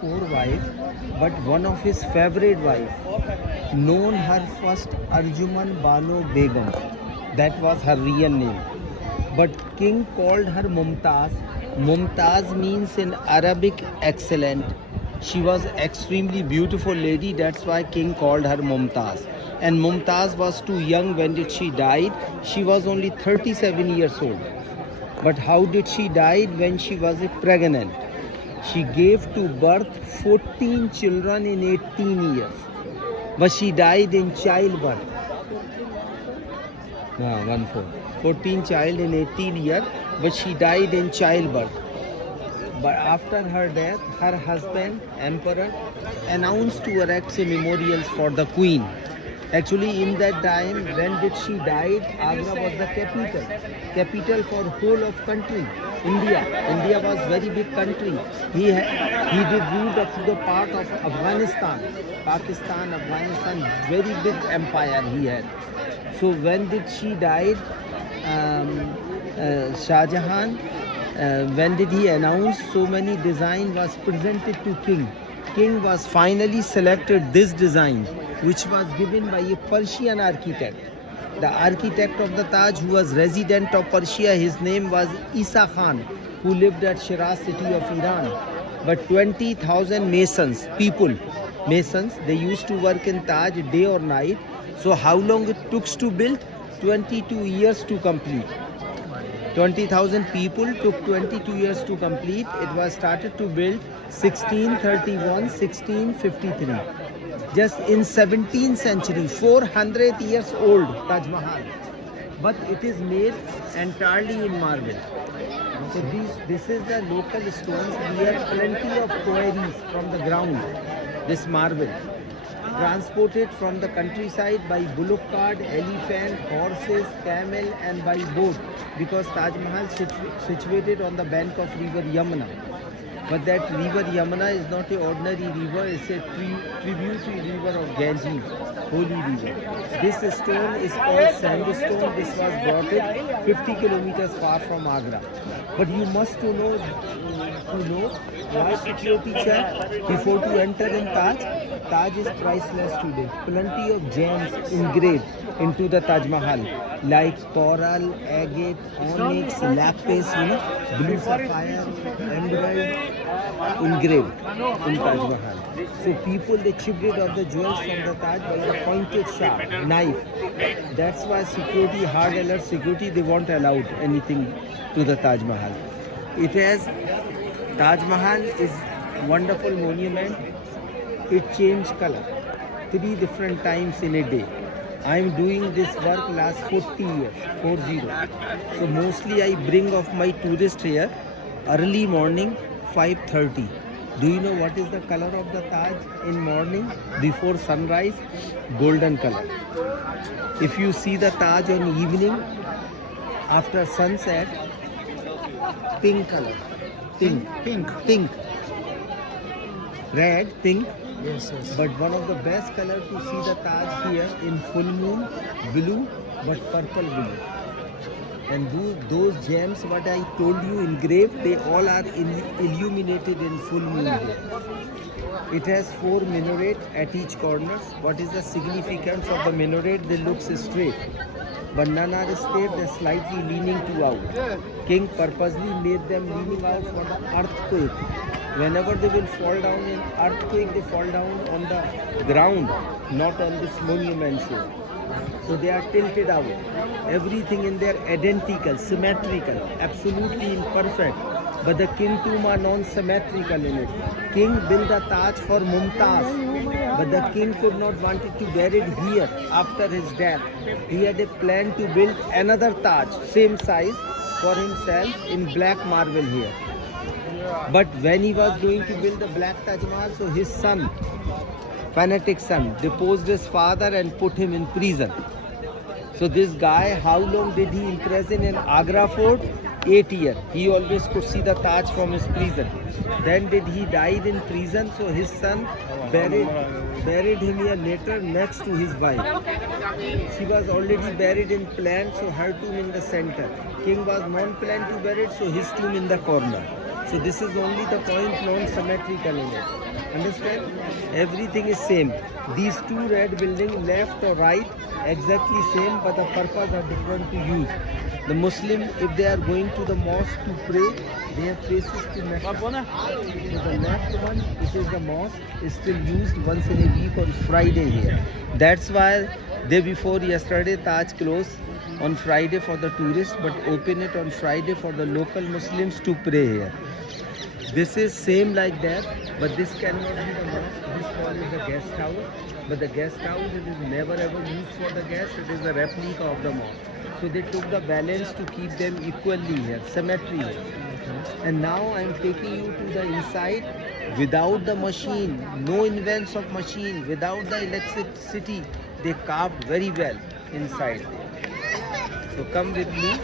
4 wives, but one of his favorite wife, known her first Arjuman Bano Begum. That was her real name. But king called her Mumtaz. Mumtaz means in Arabic excellent. She was extremely beautiful lady. That's why king called her Mumtaz. And Mumtaz was too young when did she died. She was only 37 years old. But how did she died? When she was pregnant. She gave to birth 14 children in 18 years. But she died in childbirth. No, 14 child in 18 years, but she died in childbirth. But after her death, her husband, emperor, announced to erect some memorials for the queen. Actually, in that time, when did she died, Agra was the capital for whole of country, India. India was very big country. He did rule the part of Afghanistan, Pakistan, Afghanistan, very big empire he had. So when did she died? Shah Jahan, when did he announce? So many design was presented to king. King was finally selected this design, which was given by a Persian architect. The architect of the Taj, who was resident of Persia, his name was Isa Khan, who lived at Shiraz city of Iran. But 20,000 masons, they used to work in Taj day or night. So how long it took to build? 22 years to complete. 20,000 people took 22 years to complete. It was started to build 1631, 1653. Just in 17th century, 400 years old Taj Mahal. But it is made entirely in marble. So this is the local stones. We have plenty of quarries from the ground. This marble. Transported from the countryside by bullock cart, elephant, horses, camel and by boat, because Taj Mahal is situated on the bank of river Yamuna. But that river Yamuna is not an ordinary river, it's a tributary river of Ganges, holy river. This stone is called sandstone. This was brought it 50 kilometers far from Agra. But you must know why security check before to enter in Taj. Taj is priceless today. Plenty of gems engraved into the Taj Mahal, like coral, agate, onyx, lapis, blue sapphire, emerald, engraved in Taj Mahal. So people, they chipped it of the jewels from the Taj by a pointed sharp knife. That's why security, hard alert security, they won't allow anything to the Taj Mahal. It has, Taj Mahal is wonderful monument. It changed color 3 different times in a day. I am doing this work last 40 years, 40. So mostly I bring of my tourist here early morning 5:30. Do you know what is the color of the Taj in morning before sunrise? Golden color. If you see the Taj on evening after sunset, pink color. Pink. Red, pink. Yes. But one of the best color to see the Taj here in full moon, blue, but purple blue. And those gems, what I told you engraved, they all are illuminated in full moon here. It has 4 minarets at each corner. What is the significance of the minaret? They look straight. But none are straight, they're slightly leaning to out. King purposely made them leaning out for the earthquake. Whenever they will fall down in earthquake, they fall down on the ground, not on this monument. So they are tilted out. Everything in there identical, symmetrical, absolutely imperfect. But the king tomb are non-symmetrical in it. King built the Taj for Mumtaz, but the king could not want it to bury it here after his death. He had a plan to build another Taj, same size, for himself in black marble here. But when he was going to build the black Taj Mahal, so his son, fanatic son, deposed his father and put him in prison. So this guy, how long did he imprison in Agra fort? 8 years. He always could see the Taj from his prison. Then did he died in prison, so his son buried him here later next to his wife. She was already buried in plant, so her tomb in the center. King was non-planned to bury it, so his tomb in the corner. So this is only the point non-symmetrical in it. Understand? Everything is same. These two red buildings, left or right, exactly same, but the purpose are different to use. The Muslim, if they are going to the mosque to pray, they have faces to Mecca. So the left one, which is the mosque, is still used once in a week on Friday here. That's why day before yesterday, Taj closed on Friday for the tourists, but open it on Friday for the local Muslims to pray here. This is same like that, but this cannot be the mosque. This one is the guest house, but the guest house, it is never ever used for the guests. It is a replica of the mosque. So they took the balance to keep them equally here, symmetry here. And now I am taking you to the inside without the machine, no invents of machine, without the electricity. They carved very well inside. So come with me.